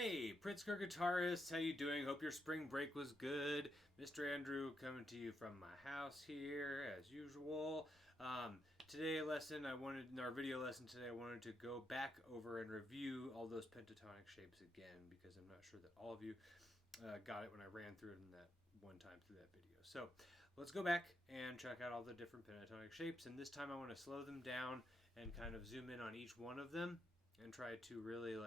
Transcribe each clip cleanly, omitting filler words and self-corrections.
Hey, Pritzker guitarist, how you doing? Hope your spring break was good. Mr. Andrew coming to you from my house here, as usual. Today lesson, in our video lesson today, I wanted to go back over and review all those pentatonic shapes again because I'm not sure that all of you got it when I ran through it in that one time through that video. So let's go back and check out all the different pentatonic shapes, and this time I want to slow them down and kind of zoom in on each one of them and try to really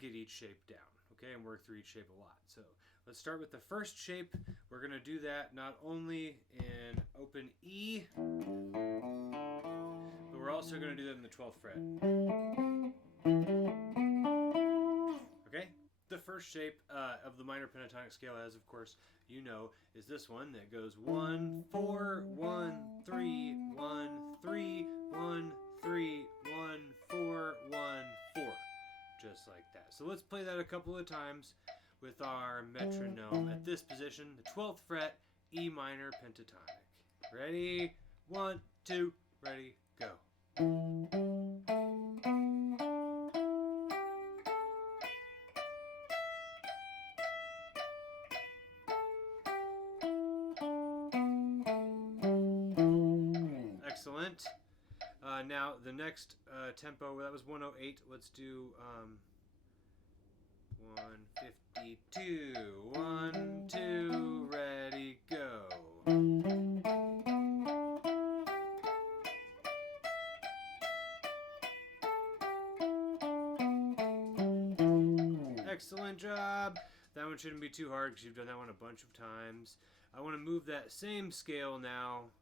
get each shape down, okay, and work through each shape a lot. So let's start with the first shape. We're going to do that not only in open E, but we're also going to do that in the 12th fret. Okay? The first shape of the minor pentatonic scale, as of course you know, is this one that goes 1 4 1 3 1 3 1 3 1 4 1 4. Just like that. So let's play that a couple of times with our metronome at this position, the 12th fret, E minor pentatonic. Ready? 1, 2, ready, go. Excellent. Now the next tempo, that was 108. Let's do 152. 1, 2, ready, go. Excellent job. That one shouldn't be too hard because you've done that one a bunch of times. I want to move that same scale now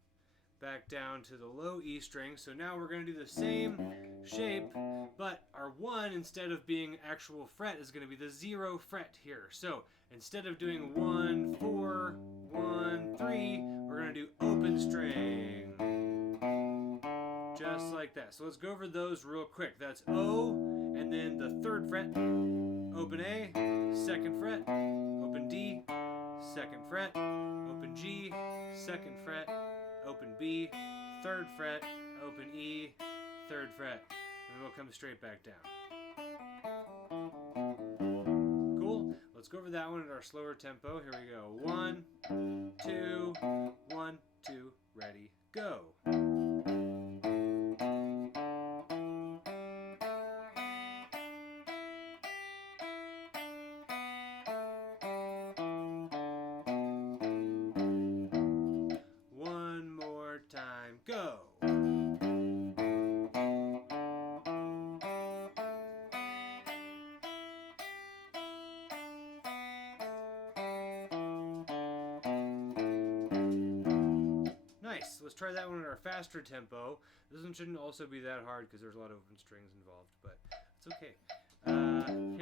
back down to the low E string. So now we're going to do the same shape, but our 1, instead of being actual fret, is going to be the 0 fret here. So instead of doing 1, 4, 1, 3, we're going to do open string. Just like that. So let's go over those real quick. That's O, and then the 3rd fret, open A, 2nd fret, open D, 2nd fret, open G, 2nd fret, open B, 3rd fret, open E, 3rd fret, and then we'll come straight back down. Cool. Let's go over that one at our slower tempo. Here we go. 1, 2, 1, 2, ready, go. Time, go. Nice. Let's try that one at our faster tempo. This one shouldn't also be that hard because there's a lot of open strings involved, but it's okay.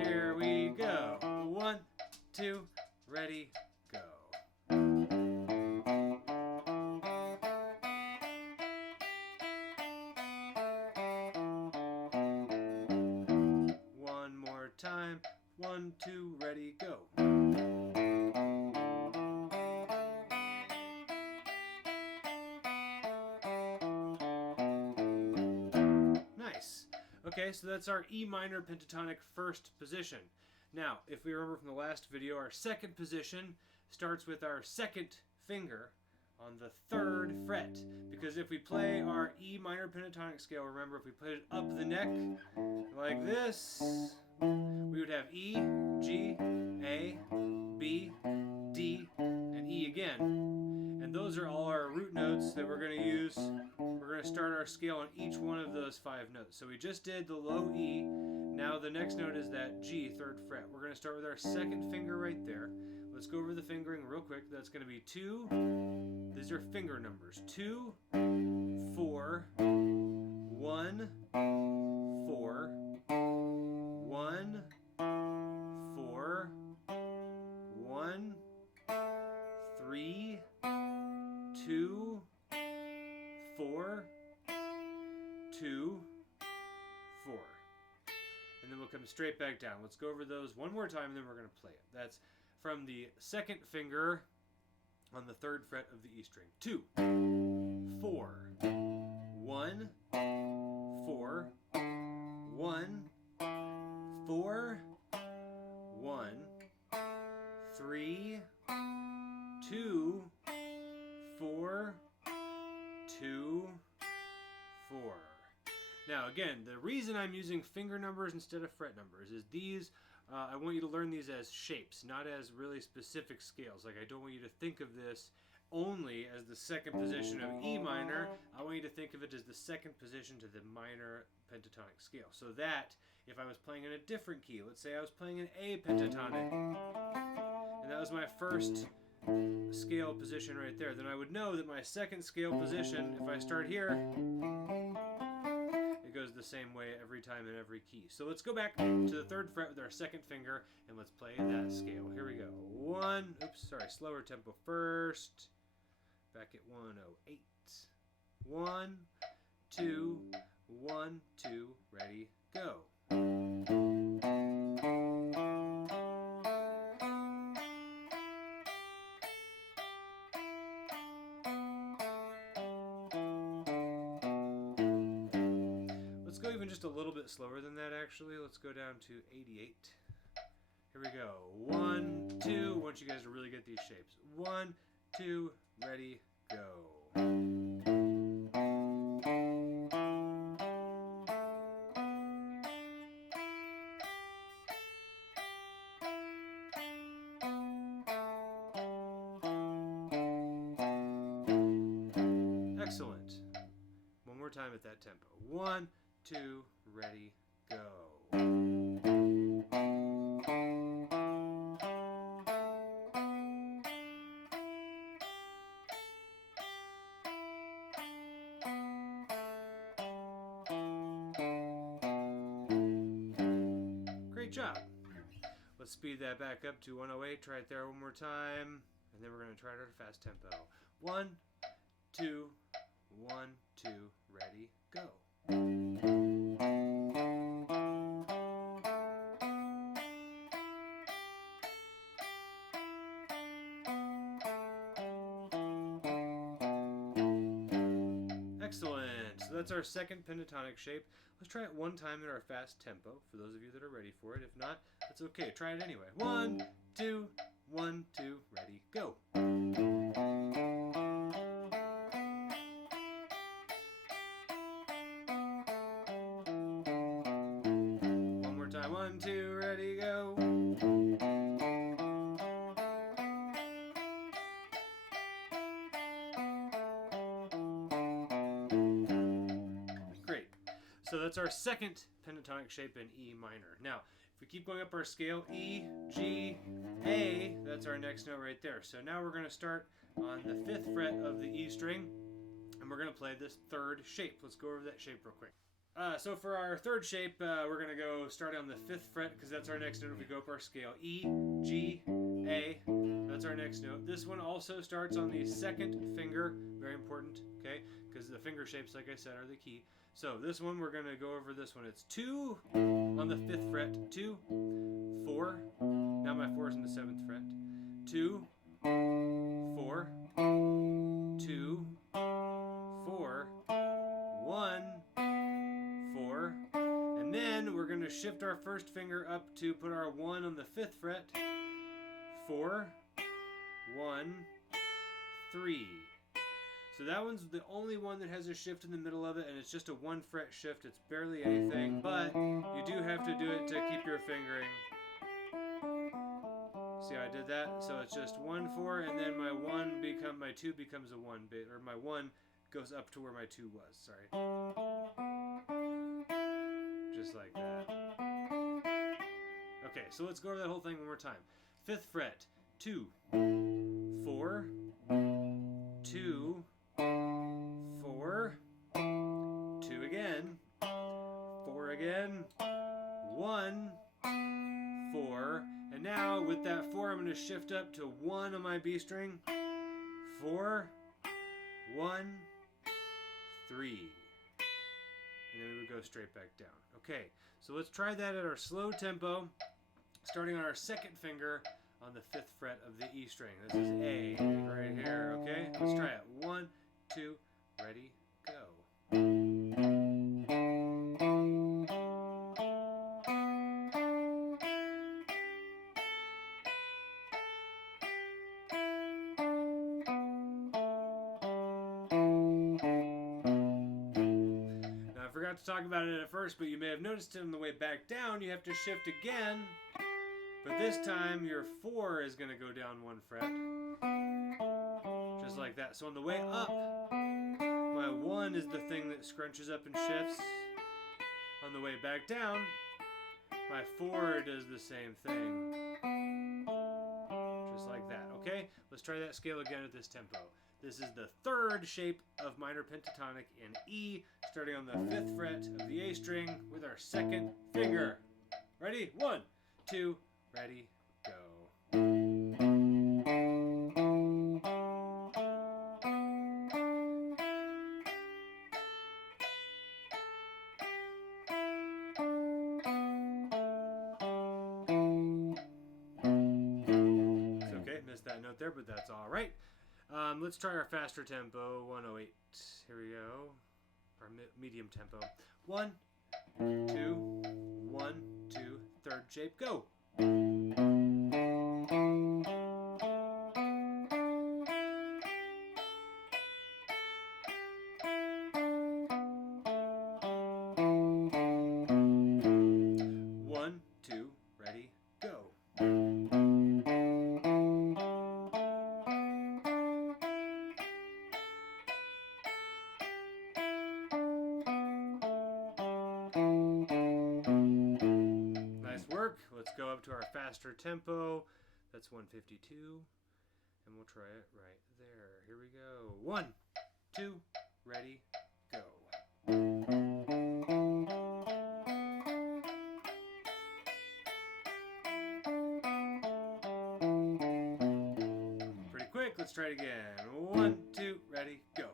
Here we go. 1, 2, ready, go. Time. 1, 2, ready, go. Nice. Okay, so that's our E minor pentatonic first position. Now, if we remember from the last video, our second position starts with our 2nd finger on the 3rd fret. Because if we play our E minor pentatonic scale, remember, if we put it up the neck like this, we would have E, G, A, B, D, and E again. And those are all our root notes that we're going to use. We're going to start our scale on each one of those 5 notes. So we just did the low E. Now the next note is that G, 3rd fret. We're going to start with our 2nd finger right there. Let's go over the fingering real quick. That's going to be 2. These are finger numbers. 2, 4, 1, 4, 1, 4, 1, 3, 2, 4, 2, 4. And then we'll come straight back down. Let's go over those one more time and then we're going to play it. That's from the 2nd finger on the 3rd fret of the E string. 2, 4, 1, 4, 1, 4, 3, 2, 4, 2, 4. Now again, the reason I'm using finger numbers instead of fret numbers is these, I want you to learn these as shapes, not as really specific scales. Like I don't want you to think of this only as the second position of E minor. I want you to think of it as the second position to the minor pentatonic scale. So that if I was playing in a different key, let's say I was playing an A pentatonic, and that was my first scale position right there, then I would know that my second scale position, if I start here, it goes the same way every time in every key. So let's go back to the 3rd fret with our 2nd finger and let's play that scale. Here we go. Slower tempo first. Back at 108. 1, 2, 1, 2, ready, go. Let's go even just a little bit slower than that actually. Let's go down to 88. Here we go. 1, 2. I want you guys to really get these shapes. 1, 2, ready, go. Excellent. One more time at that tempo. 1, 2, ready, go. Great job. Let's speed that back up to 108. Try it there one more time. And then we're going to try it at a fast tempo. 1, 2, 1, 2, ready, go. Excellent. So that's our second pentatonic shape. Let's try it one time at our fast tempo for those of you that are ready for it. If not, that's okay. Try it anyway. 1, 2, 1, 2, ready, go. One more time. 1, 2, ready, go. Great. So that's our second pentatonic shape in E minor. Now, if we keep going up our scale, E, G, A, that's our next note right there. So now we're going to start on the 5th fret of the E string, and we're going to play this 3rd shape. Let's go over that shape real quick. So for our 3rd shape, we're going to go start on the 5th fret because that's our next note if we go up our scale. E, G, A, that's our next note. This one also starts on the 2nd finger, very important, okay, because the finger shapes, like I said, are the key. So this one, we're going to go over this one. It's 2 on the 5th fret, 2, 4, now my 4 is in the 7th fret, 2, 4, 2, 4, 1, 4, and then we're going to shift our first finger up to put our 1 on the 5th fret, 4, 1, 3. So that one's the only one that has a shift in the middle of it, and it's just a 1 fret shift. It's barely anything, but you do have to do it to keep your fingering. See how I did that? So it's just 1, 4, and then my 2 becomes a 1 bit, or my 1 goes up to where my 2 was. Sorry. Just like that. Okay, so let's go over that whole thing one more time. 5th fret, 2, 4, 2, 4, 2 again, 4 again, 1, 4, and now with that 4 I'm going to shift up to 1 on my B string, 4, 1, 3, and then we would go straight back down. Okay, so let's try that at our slow tempo, starting on our 2nd finger on the 5th fret of the E string. This is A right here, okay? Let's try it. 1, 2, ready, go. forgot to talk about it at first, but you may have noticed it on the way back down, you have to shift again. But this time, your 4 is going to go down 1 fret. Just like that. So on the way up, my 1 is the thing that scrunches up and shifts. On the way back down, my 4 does the same thing. Just like that, okay? Let's try that scale again at this tempo. This is the 3rd shape of minor pentatonic in E, starting on the 5th fret of the A string with our 2nd finger. Ready? 1, 2, ready, go. It's okay, missed that note there, but that's all right. Let's try our faster tempo, 108. Here we go. Our medium tempo. 1, 2, 1, 2, 3rd shape, go. 1, 2, ready, go. Nice work. Let's go up to our faster tempo. That's 152. And we'll try it right there. Here we go. 1, 2, ready, go. Pretty quick. Let's try it again. 1, 2, ready, go.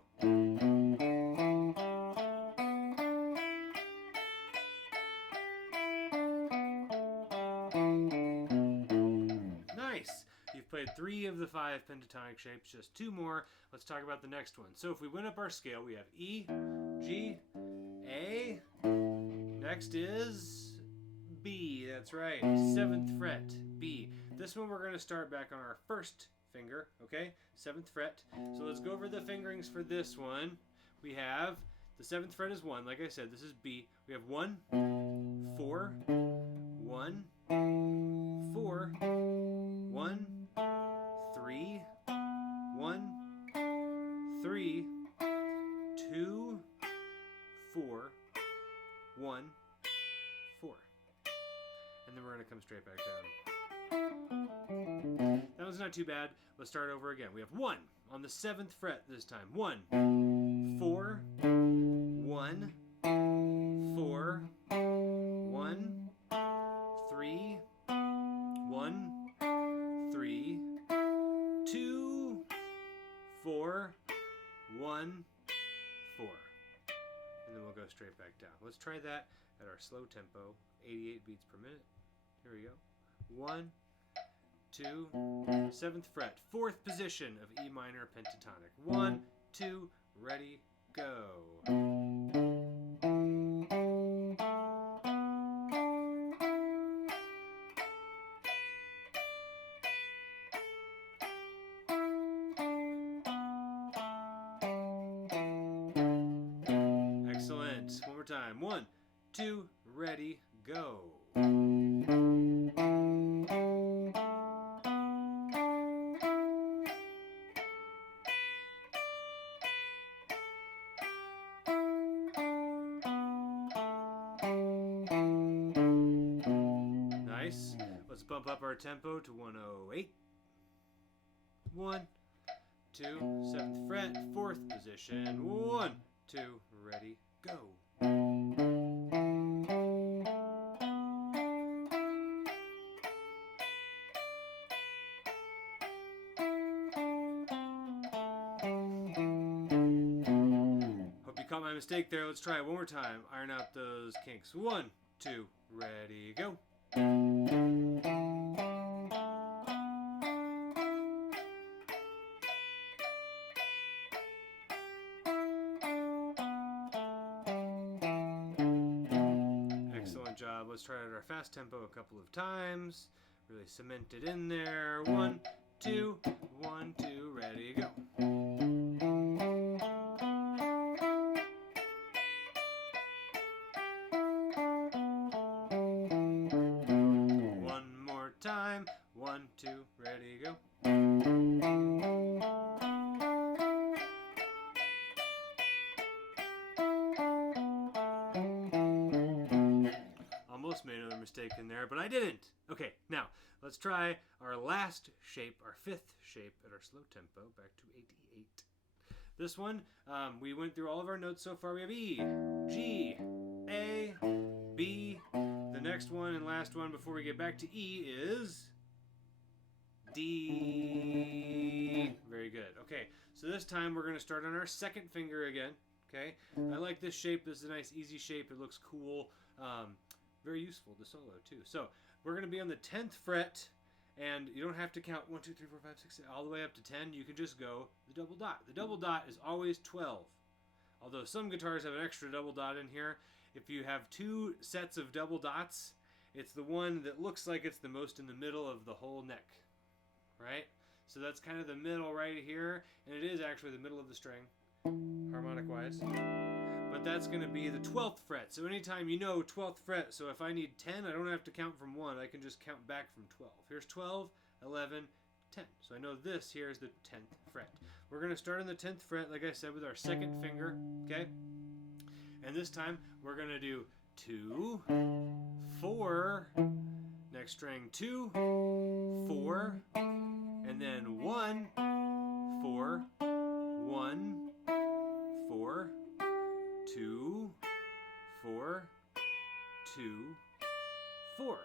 Nice. You've played 3 of the 5 pentatonic shapes, just 2 more. Let's talk about the next one. So if we went up our scale, we have E, G, A. Next is B. That's right. 7th fret, B. This one we're going to start back on our 1st finger, okay? 7th fret. So let's go over the fingerings for this one. We have the 7th fret is 1. Like I said, this is B. We have 1, 4, 1, 4, 1, 3, 1, 3, 2, 4, 1, 4. And then we're going to come straight back down. That one's not too bad. Let's start over again. We have 1 on the 7th fret this time. 1, 4, 1, 4, 1, 3, 1, 3, 2, 4, 1, 4. And then we'll go straight back down. Let's try that at our slow tempo, 88 beats per minute. Here we go. 1, 2, 7th fret, 4th position of E minor pentatonic. 1, 2, ready, go. Excellent. One more time. 1, 2, ready, go. Nice. Let's bump up our tempo to 108. 1, 2, 7th fret, 4th position. 1, 2, ready, go. Hope you caught my mistake there. Let's try it one more time. Iron out those kinks. 1, 2, ready, go. Excellent job. Let's try it at our fast tempo a couple of times. Really cement it in there. 1, 2, 1, 2, ready, go. 1, 2, ready, go. Almost made another mistake in there, but I didn't. Okay, now let's try our last shape, our fifth shape at our slow tempo, back to 88. This one, we went through all of our notes so far. We have E, G, A, B. The next one and last one before we get back to E is D. Very good. Okay, so this time we're going to start on our second finger again. Okay, I like this shape. This is a nice, easy shape. It looks cool. Very useful to solo too. So we're going to be on the 10th fret, and you don't have to count 1, 2, 3, 4, 5, 6, 7, all the way up to 10. You can just go the double dot. The double dot is always 12. Although some guitars have an extra double dot in here. If you have two sets of double dots, it's the one that looks like it's the most in the middle of the whole neck, right? So that's kind of the middle right here, and it is actually the middle of the string, harmonic-wise. But that's going to be the 12th fret. So anytime you know 12th fret, so if I need 10, I don't have to count from 1. I can just count back from 12. Here's 12, 11, 10. So I know this here is the 10th fret. We're going to start on the 10th fret, like I said, with our second finger, okay? And this time, we're going to do 2, 4, next string 2, 4, and then 1, 4, 1, 4, 2, 4, 2, 4.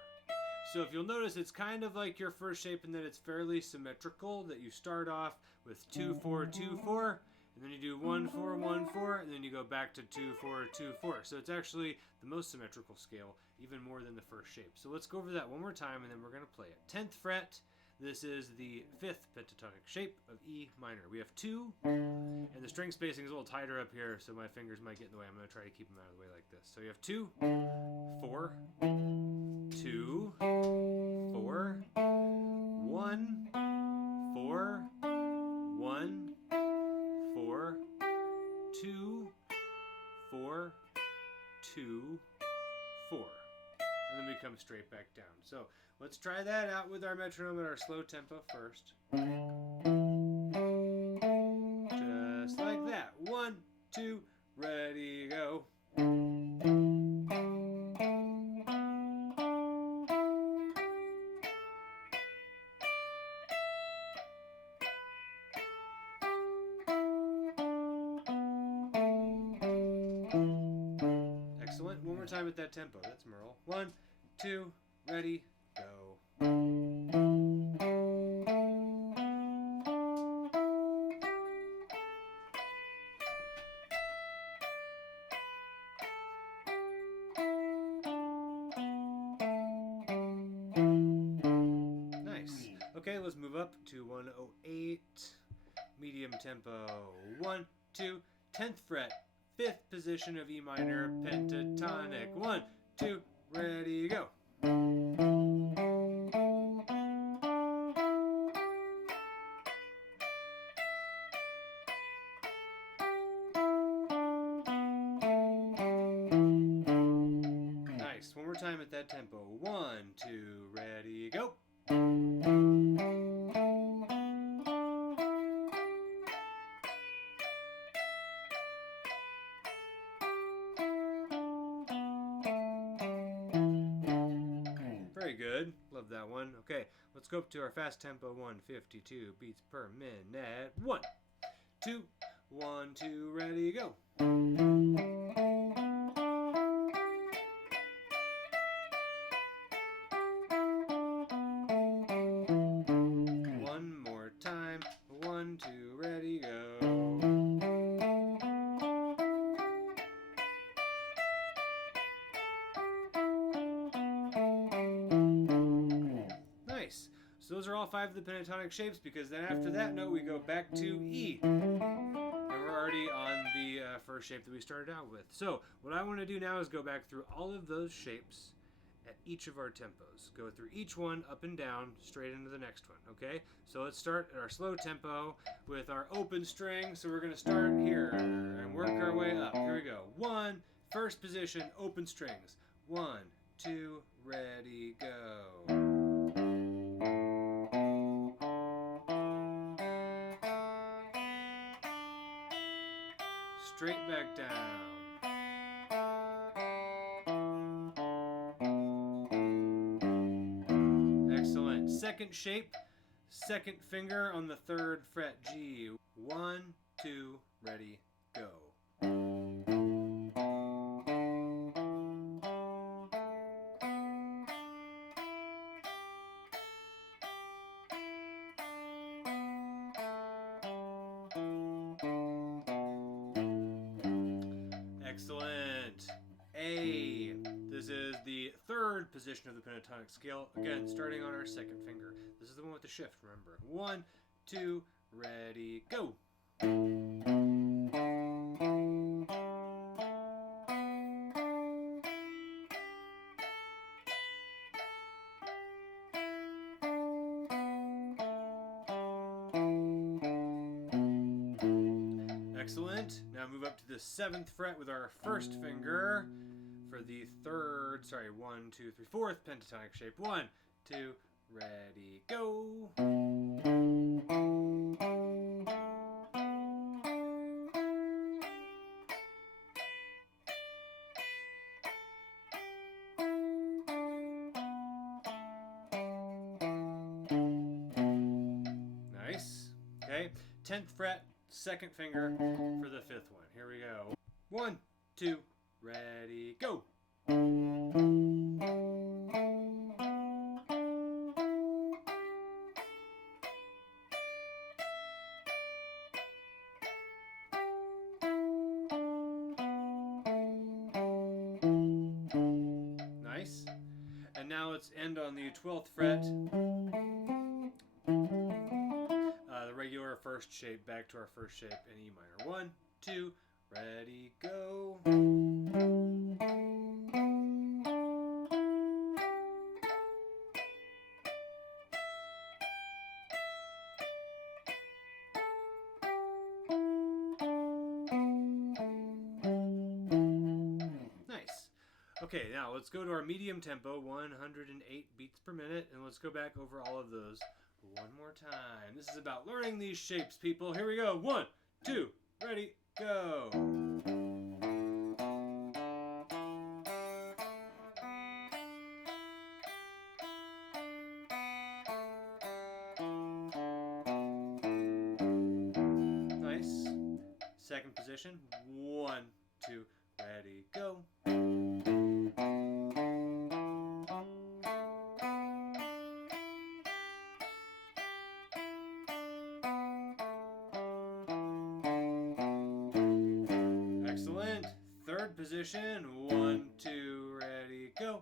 So if you'll notice, it's kind of like your first shape in that it's fairly symmetrical, that you start off with 2, 4, 2, 4, and then you do 1, 4, 1, 4, and then you go back to 2, 4, 2, 4. So it's actually the most symmetrical scale, even more than the first shape. So let's go over that one more time, and then we're going to play it. 10th fret. This is the 5th pentatonic shape of E minor. We have 2, and the string spacing is a little tighter up here, so my fingers might get in the way. I'm going to try to keep them out of the way like this. So you have 2, 4, 2, 4, 1, 4, 1, 4, 2, 4, 2, 4. And then we come straight back down. So let's try that out with our metronome at our slow tempo first. Just like that. 1, 2, ready, go. Excellent. One more time at that tempo. That's Merle. 1, 2, ready, go. Nice. Okay, let's move up to 108. Medium tempo. 1, 2, 10th fret. 5th position of E minor pentatonic. 1, 2, ready, go. Nice. One more time at that tempo. 1, 2, ready, go. Very good. Love that one. Okay, let's go up to our fast tempo 152 beats per minute. 1, 2, 1, 2, ready, go. One more time. 1, 2, ready, go. Nice. So those are all 5 of the pentatonic shapes, because then after that note we go back to E. And we're already on the first shape that we started out with. So what I want to do now is go back through all of those shapes at each of our tempos. Go through each one up and down, straight into the next one, okay? So let's start at our slow tempo with our open string. So we're going to start here and work our way up. Here we go. 1, first position, open strings. 1, 2, ready, go. straight back down. Excellent. Second shape, second finger on the 3rd fret G. 1, 2, ready, go. Excellent. A. This is the 3rd position of the pentatonic scale. Again, starting on our 2nd finger. This is the one with the shift, remember. 1, 2, ready, go. Excellent. Now move up to the 7th fret with our 1st finger for the 4th pentatonic shape. 1, 2, ready, go. Nice. Okay. 10th fret, 2nd finger for the 5th one. Here we go. 1, 2, ready, go. Nice. And now let's end on the 12th fret. The regular 1st shape, back to our 1st shape in E minor. 1, 2, ready, go. Nice. Okay, now let's go to our medium tempo, 108 beats per minute, and let's go back over all of those one more time. This is about learning these shapes, people. Here we go. 1, 2, ready, go. Nice. 2nd position. 1, 2, ready, go. Excellent. 3rd position. 1, 2, ready, go.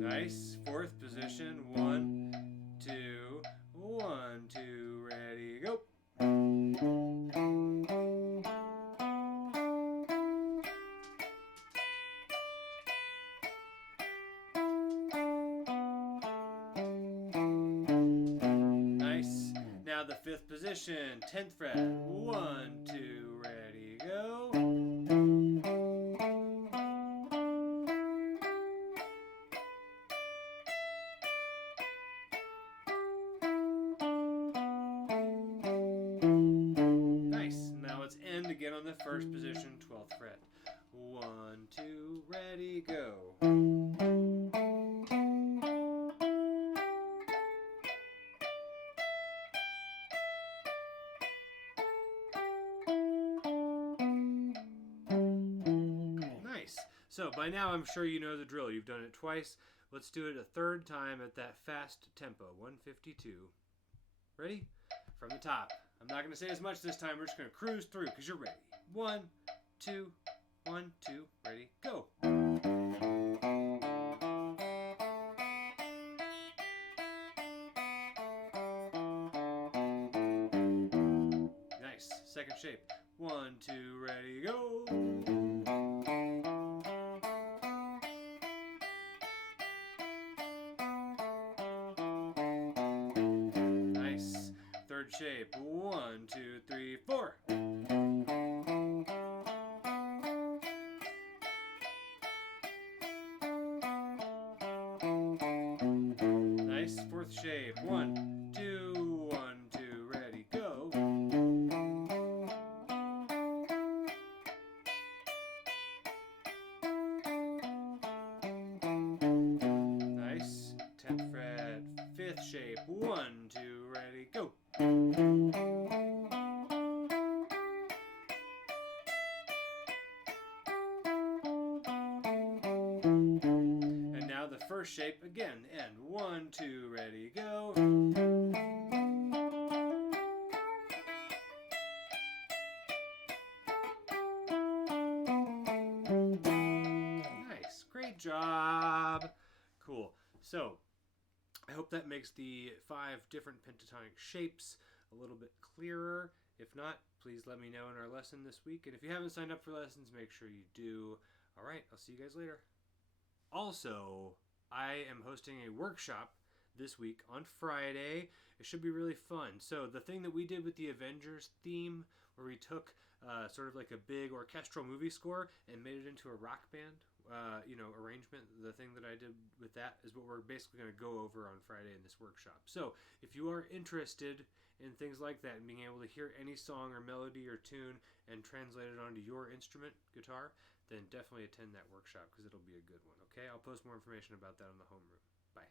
Nice. 4th position. 1, 2, 1, 2, ready, go. Nice. Now the 5th position, 10th fret. 1, 2, ready, go. Nice. Now let's end again on the 1st position, 12th fret. 1, 2, ready, go. Nice. So by now I'm sure you know the drill. You've done it twice. Let's do it a 3rd time at that fast tempo, 152. Ready? From the top. I'm not going to say as much this time. We're just going to cruise through because you're ready. 1, 2, 1, 2, ready, go. Nice. 2nd shape. 1, 2, ready, go. Nice. 3rd shape. 1, 2, 3, 4. 1, 2, ready, go. And now the first shape again, and 1, 2, ready, go. Nice, great job. Cool. So, I hope that makes the 5 different pentatonic shapes a little bit clearer. If not, please let me know in our lesson this week. And if you haven't signed up for lessons, make sure you do. All right, I'll see you guys later. Also, I am hosting a workshop this week on Friday. It should be really fun. So the thing that we did with the Avengers theme, where we took sort of like a big orchestral movie score and made it into a rock band, arrangement. The thing that I did with that is what we're basically going to go over on Friday in this workshop. So if you are interested in things like that and being able to hear any song or melody or tune and translate it onto your instrument, guitar, then definitely attend that workshop because it'll be a good one. Okay, I'll post more information about that on the homeroom. Bye.